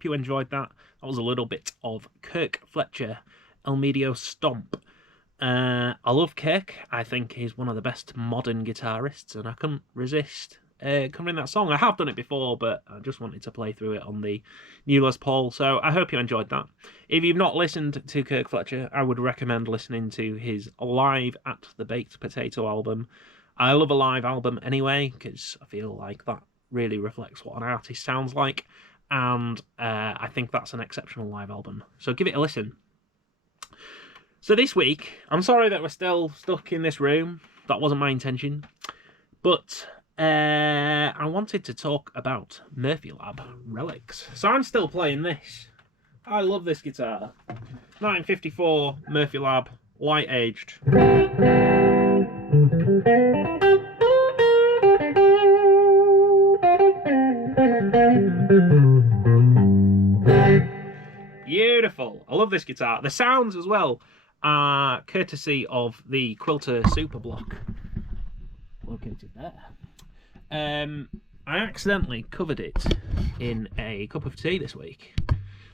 hope you enjoyed that. That was a little bit of Kirk, Fletcher, El Medio Stomp. I love Kirk. I think he's one of the best modern guitarists, and I couldn't resist covering that song. I have done it before, but I just wanted to play through it on the new Les Paul, so I hope you enjoyed that. If you've not listened to Kirk Fletcher, I would recommend listening to his Live at the Baked Potato album. I love a live album anyway, because I feel like that really reflects what an artist sounds like, and I think that's an exceptional live album, so give it a listen. So this week, I'm sorry that we're still stuck in this room. That wasn't my intention, but I wanted to talk about Murphy Lab Relics. So I'm still playing this. I love this guitar. 1954 Murphy Lab, light aged. Beautiful. I love this guitar. The sounds as well are courtesy of the Quilter Superblock, located there. I accidentally covered it in a cup of tea this week.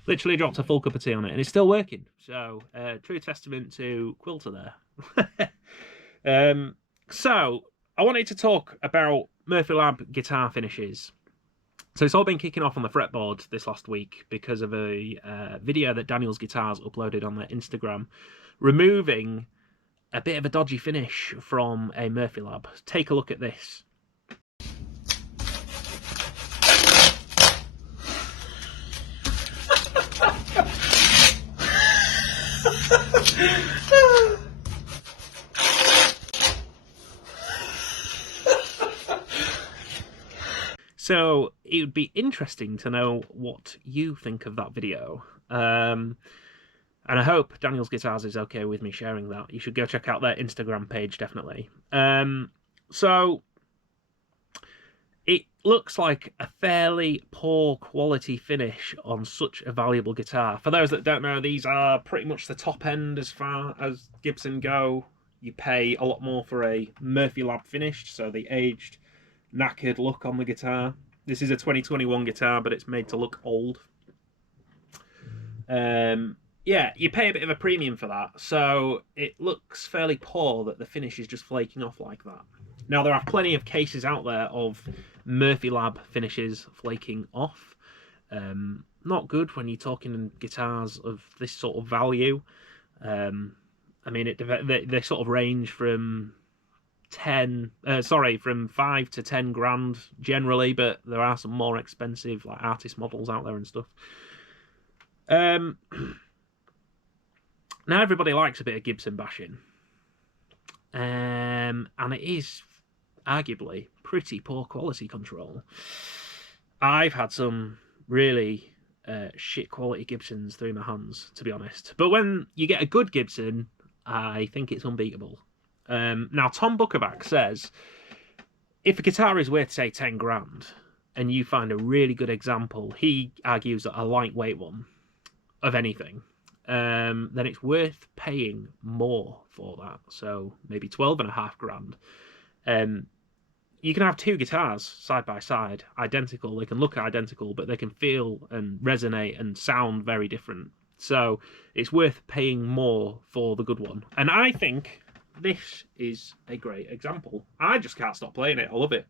Literally dropped a full cup of tea on it, and it's still working. So, true testament to Quilter there. So, I wanted to talk about Murphy Lab guitar finishes. So it's all been kicking off on the fretboard this last week because of a video that Daniel's Guitars uploaded on their Instagram, removing a bit of a dodgy finish from a Murphy Lab. Take a look at this. So it would be interesting to know what you think of that video. And I hope Daniel's Guitars is okay with me sharing that. You should go check out their Instagram page, definitely. So it looks like a fairly poor quality finish on such a valuable guitar. For those that don't know, these are pretty much the top end as far as Gibson go. You pay a lot more for a Murphy Lab finished, so the aged, knackered look on the guitar. This is a 2021 guitar, but it's made to look old. Yeah, you pay a bit of a premium for that, so it looks fairly poor that the finish is just flaking off like that. Now, there are plenty of cases out there of Murphy Lab finishes flaking off. Not good when you're talking guitars of this sort of value. I mean, they sort of range from from 5 to 10 grand generally, but there are some more expensive like artist models out there and stuff. Now everybody likes a bit of Gibson bashing, and it is arguably pretty poor quality control. I've had some really shit quality Gibsons through my hands, to be honest, but when you get a good Gibson, I think it's unbeatable. Now, Tom Buckerback says, if a guitar is worth, say, 10 grand, and you find a really good example, he argues that a lightweight one of anything, then it's worth paying more for that. So maybe 12.5 grand. You can have two guitars side by side, identical. They can look identical, but they can feel and resonate and sound very different. So it's worth paying more for the good one. And I think this is a great example. I just can't stop playing it. I love it.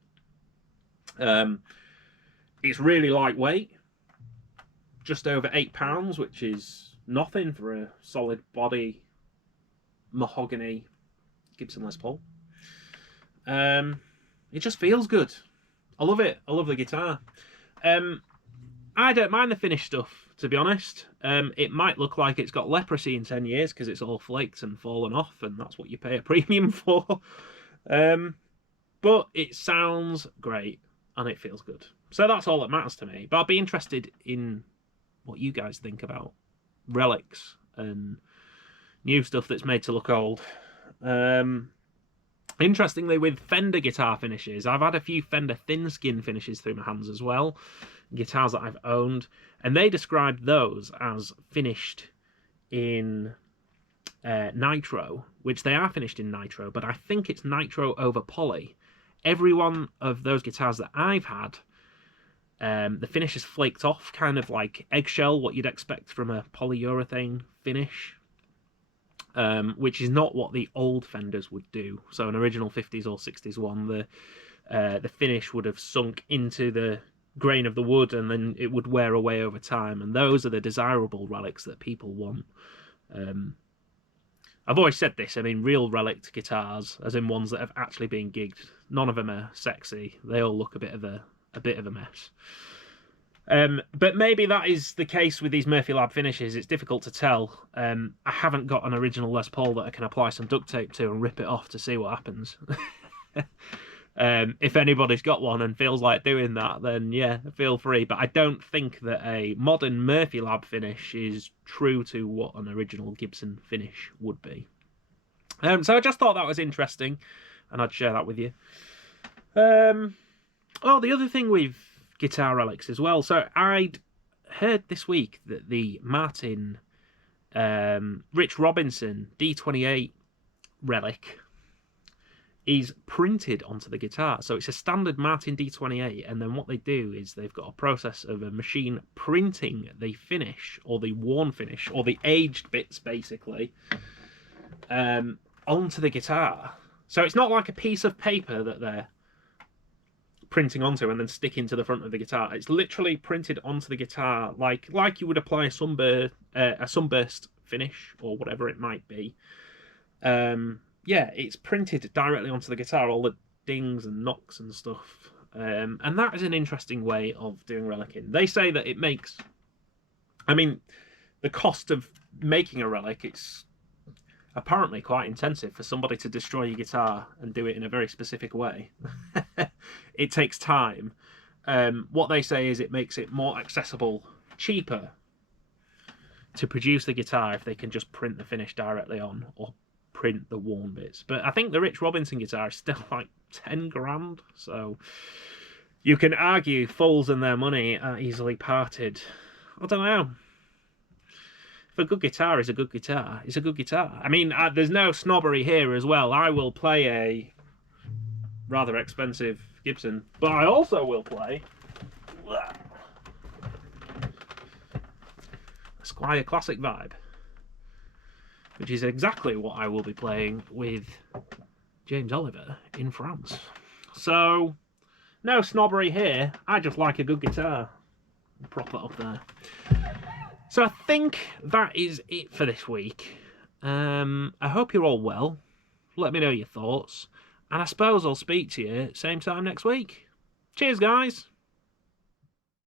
It's really lightweight, just over £8, which is nothing for a solid body mahogany Gibson Les Paul. It just feels good. I love it. I love the guitar. I don't mind the finish stuff, to be honest. It might look like it's got leprosy in 10 years because it's all flaked and fallen off, and that's what you pay a premium for. But it sounds great, and it feels good. So that's all that matters to me. But I'd be interested in what you guys think about Relics and new stuff that's made to look old. Interestingly, with Fender guitar finishes, I've had a few Fender thin skin finishes through my hands as well, guitars that I've owned, and they described those as finished in nitro, which they are finished in nitro, but I think it's nitro over poly. Every one of those guitars that I've had The finish is flaked off, kind of like eggshell, what you'd expect from a polyurethane finish, which is not what the old fenders would do. So an original 50s or 60s one, the finish would have sunk into the grain of the wood and then it would wear away over time, and those are the desirable relics that people want. I've always said this, I mean, real relic guitars, as in ones that have actually been gigged, none of them are sexy. They all look a bit of a mess. But maybe that is the case with these Murphy Lab finishes. It's difficult to tell. I haven't got an original Les Paul that I can apply some duct tape to and rip it off to see what happens. If anybody's got one and feels like doing that, then yeah, feel free. But I don't think that a modern Murphy Lab finish is true to what an original Gibson finish would be. So I just thought that was interesting, and I'd share that with you. Oh, the other thing with guitar relics as well. So I'd heard this week that the Martin Rich Robinson D28 relic is printed onto the guitar. So it's a standard Martin D28, and then what they do is they've got a process of a machine printing the finish, or the worn finish, or the aged bits, basically, onto the guitar. So it's not like a piece of paper that they're printing onto and then sticking to the front of the guitar. It's literally printed onto the guitar like you would apply a sunburst finish or whatever it might be. Yeah, it's printed directly onto the guitar, all the dings and knocks and stuff. And that is an interesting way of doing relicing. They say that it makes... I mean, the cost of making a relic, it's apparently quite intensive for somebody to destroy your guitar and do it in a very specific way. It takes time. What they say is it makes it more accessible, cheaper, to produce the guitar if they can just print the finish directly on, or print the worn bits. But I think the Rich Robinson guitar is still like 10 grand, so you can argue fools and their money are easily parted. I don't know. If a good guitar is a good guitar, it's a good guitar. I mean, there's no snobbery here as well. I will play a rather expensive Gibson, but I also will play a Squier Classic Vibe, which is exactly what I will be playing with James Oliver in France. So, no snobbery here. I just like a good guitar. Prop that up there. So I think that is it for this week. I hope you're all well. Let me know your thoughts. And I suppose I'll speak to you same time next week. Cheers, guys.